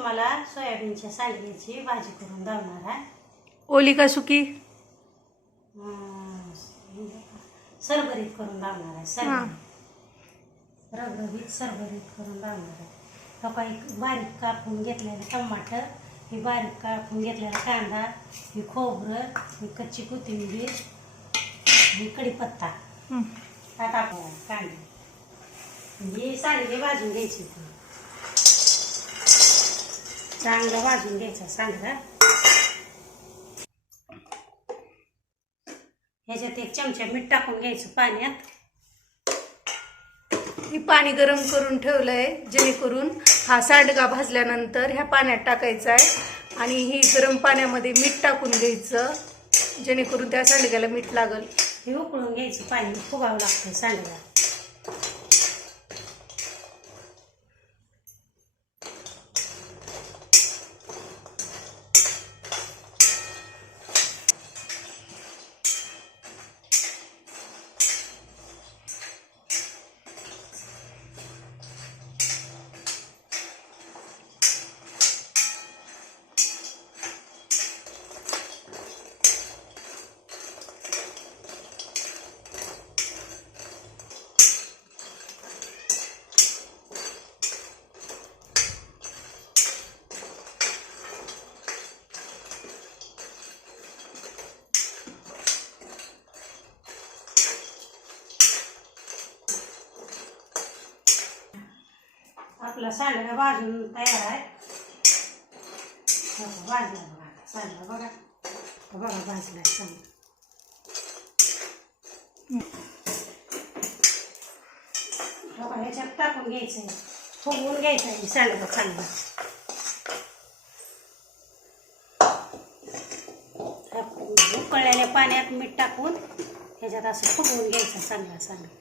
तुम्हाला सोयाबीनच्या सांडग्याची भाजी करून दावणार आहे. ओली का सुकी? सरभरीत करून दावणार आहे सरभरीत रबरबीत सरभरीत करून दावणार आहे. तो काही बारीक कापून घेतलेलं टमाटर ही बारीक कापून घेतलेला कांदा ही खोबरं ही कच्ची कोथिंबीर ही कढीपत्ता. टाकला कांदा. ही सांडगे भाजून घ्यायची चांगलं भाजून घ्यायचं सांडगा ह्याच्यात एक चमचा मीठ टाकून घ्यायचं पाण्यात. मी पाणी गरम करून ठेवलंय जेणेकरून हा सांडगा भाजल्यानंतर ह्या पाण्यात टाकायचा आहे. आणि ही गरम पाण्यामध्ये मीठ टाकून घ्यायचं जेणेकरून त्या सांडग्याला मीठ लागल. हे उकळून घ्यायचं पाणी फुगावं लागतं सांडगा आपला सांडगा भाजून तयार आहे. हो, बघा आता सांडगा बघा. बघा भाजला बघा, ह्याच्यात टाकून घ्यायचं आहे फुगवून घ्यायचं आहे सांडगा चांगला उकळलेल्या पाण्यात मीठ टाकून ह्याच्यात असं फुगवून घ्यायचं सांगा सांडगा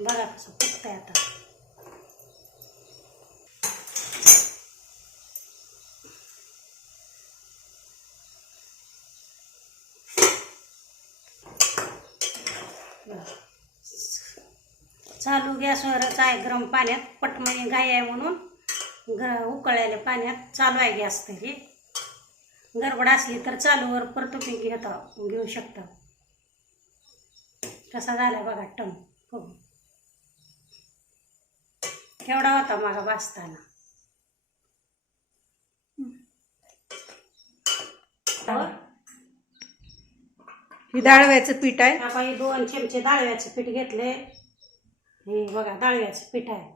बघा कसं फुगतंय आता. चालू गॅसवरच आहे गरम पाण्यात. पटमणी गाय आहे म्हणून ग उकळलेल्या पाण्यात चालू आहे गॅस तरी गडबड असली तर चालूवर परतुकी घेता घेऊ शकता. कसा झाला बघा टम हो केवढा होता मागा भाजताना? हो. डाळव्याचं पीठ आहे. हे दोन चमचे डाळव्याचं पीठ घेतले. हे बघा डाळव्याचं पीठ आहे.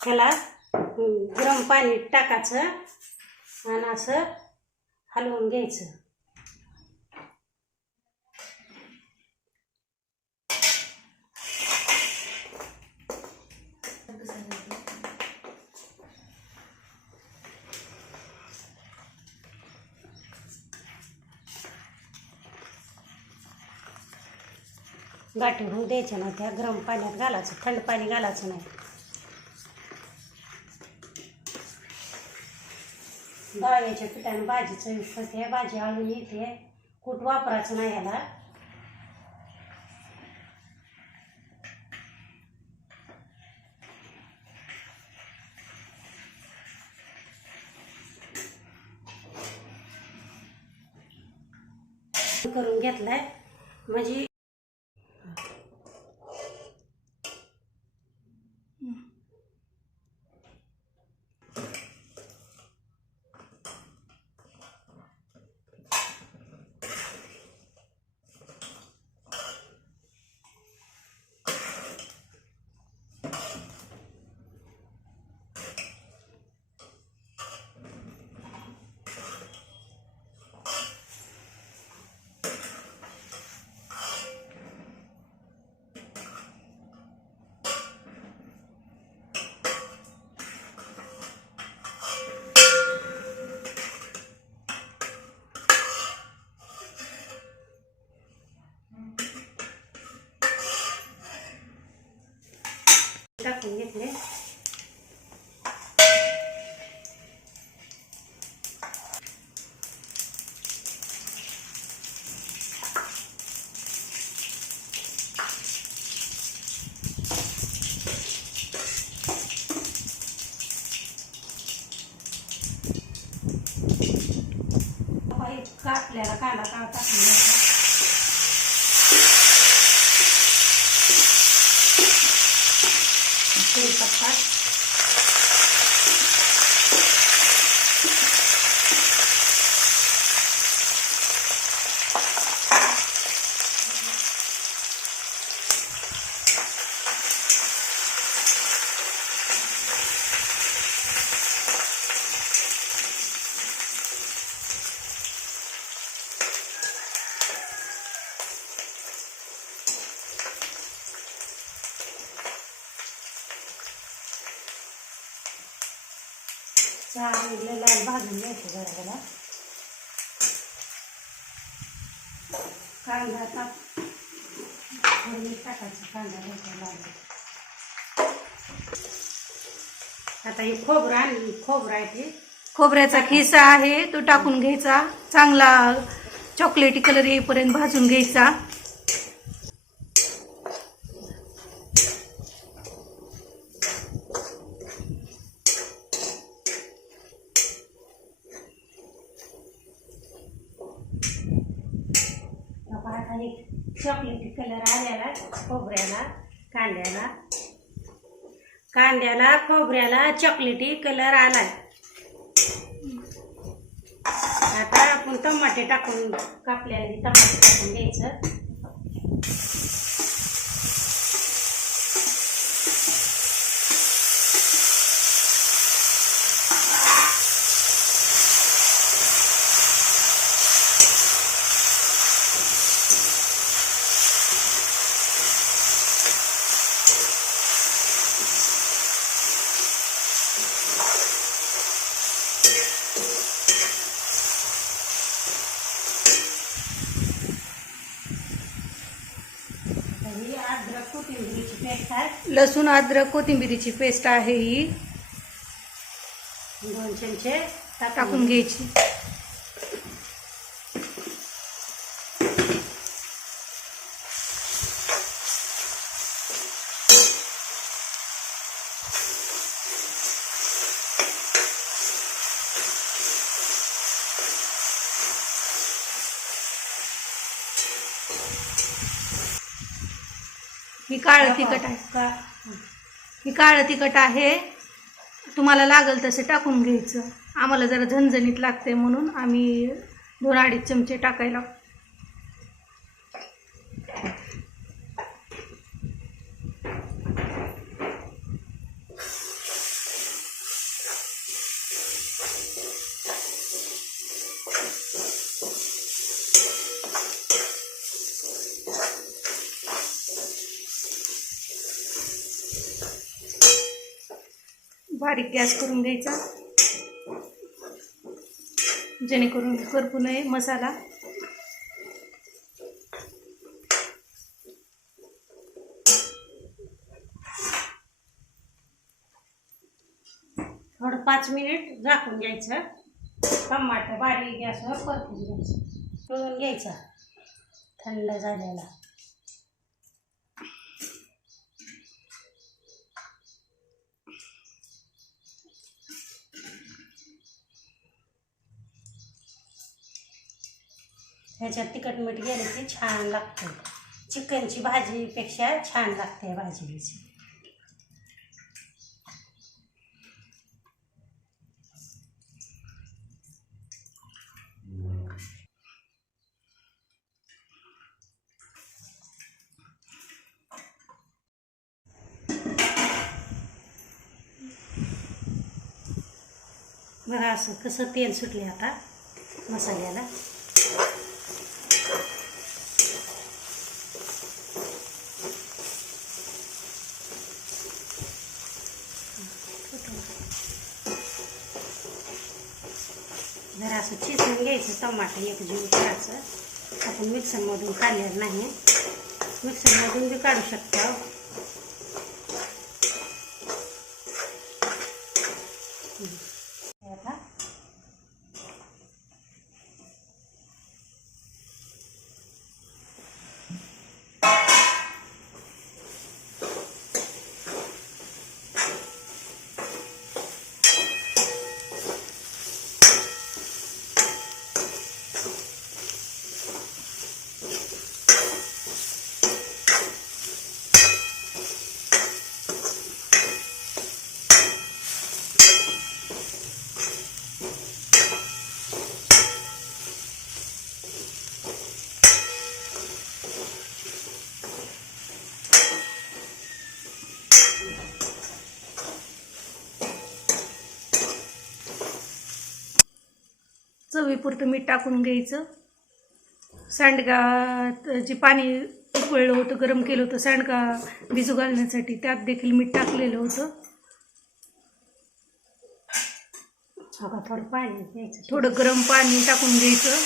त्याला गरम पाणी टाकायचं आणि असं हलवून घ्यायचं. गाठी होऊ द्यायच्या ना त्या गरम पाण्यात घालायचं थंड पाणी घालायचं नाही. डाळ्याच्या पिठानं भाजी चवीस होते भाजी आळून येते. कूट वापरायचं नाही ह्याला. करून घेतलाय. म्हणजे ถึงเล็กๆก็แล้วกันแล้วก็ตัดถึงเล็ก चांगलं लाल भाजून घ्यायचं जरा त्याला कांदा टाक टाकायचं कांदा घ्यायचा लाल आता हे खोबरं आणली खोबरं आहे ते. खोबऱ्याचा खिसा आहे तो टाकून घ्यायचा. चांगला चॉकलेटी कलर येईपर्यंत भाजून घ्यायचा आता आता हे चॉकलेटी कलर आल्याला खोबऱ्याला कांद्याला. कांद्याला खोबऱ्याला चॉकलेटी कलर आलाय. आता आपण टमाटे टाकून कापल्याने टमाटे टाकून द्यायचं आता ही अद्रक कोथिंबीरची पेस्ट आहे लसूण अद्रक कोथिंबिरीची पेस्ट आहे ही. दोन चमचे टाकून घ्यायची. काळं तिखट आहे. का ही काळं तिखट आहे. तुम्हाला लागल तसं टाकून घ्यायचं. आम्हाला जरा झणझणीत लागते म्हणून आम्ही दोन अडीच चमचे टाकायला बारीक गॅस करून घ्यायचा. जेणेकरून करपू नये मसाला. थोडं पाच मिनिट झाकून घ्यायचं. टमाटर बारीक गॅसवर परतून घ्यायचं. पिळून घ्यायचा. थंड झालेला. ह्याच्यात तिखट मीठ गेलं की छान लागतं चिकनची भाजीपेक्षा छान लागते भाजी बघा असं कसं तेल सुटले आता मसाल्याला जरा असं चिसून घ्यायचं टमाटर एक जीव करायचं आपण मिक्सरमधून काढलेलं नाही. मिक्सरमधून बी काढू शकतो आता चवीपुरतं मीठ टाकून घ्यायचं. सांडगात जे पाणी उकळलं होतं गरम केलं होतं सांडगा भिजू घालण्यासाठी त्यात देखील मीठ टाकलेलं होतं. थोडं पाणी घ्यायचं. थोडं गरम पाणी टाकून घ्यायचं.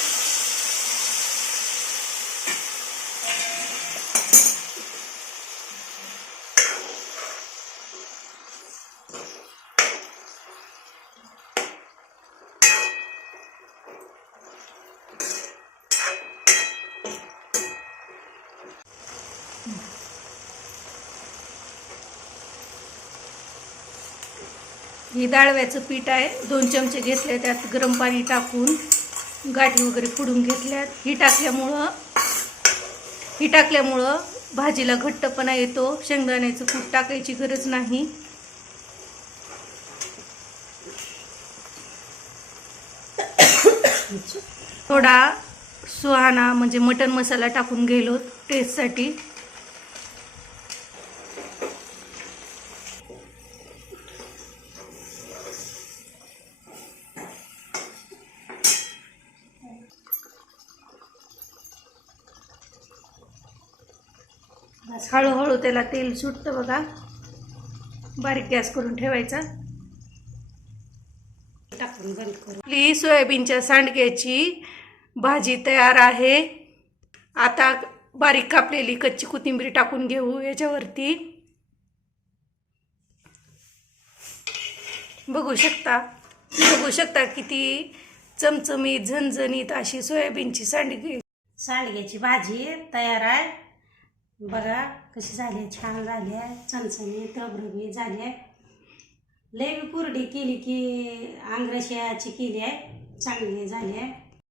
हे डाळव्याचं पीठ आहे. दोन चमचे घेतले त्यात गरम पाणी टाकून गाठी वगैरे फुडून घेतल्यात. ही टाकल्यामुळं ही टाकल्यामुळं भाजीला घट्टपणा येतो. शेंगदाण्याचं कूट टाकायची गरज नाही. थोडा सुहाणा म्हणजे मटन मसाला टाकून गेलो टेस्टसाठी बस हळूहळू त्याला तेल सुटतं बघा. बारीक गॅस करून ठेवायचा. टाकून बंद करू आपली सोयाबीनच्या सांडग्याची भाजी तयार आहे. आता बारीक कापलेली कच्ची कोथिंबीर टाकून घेऊ याच्यावरती. बघू शकता बघू शकता किती चमचमीत झणझणीत अशी सोयाबीनची सांडगी. सांडग्याची भाजी तयार आहे. बघा कशी झाली आहे? छान झाली आहे. चणचणीत रबरबी झाली आहे. लय कुरडी केली की आंग्रशाची केली आहे. चांगली झाली आहे.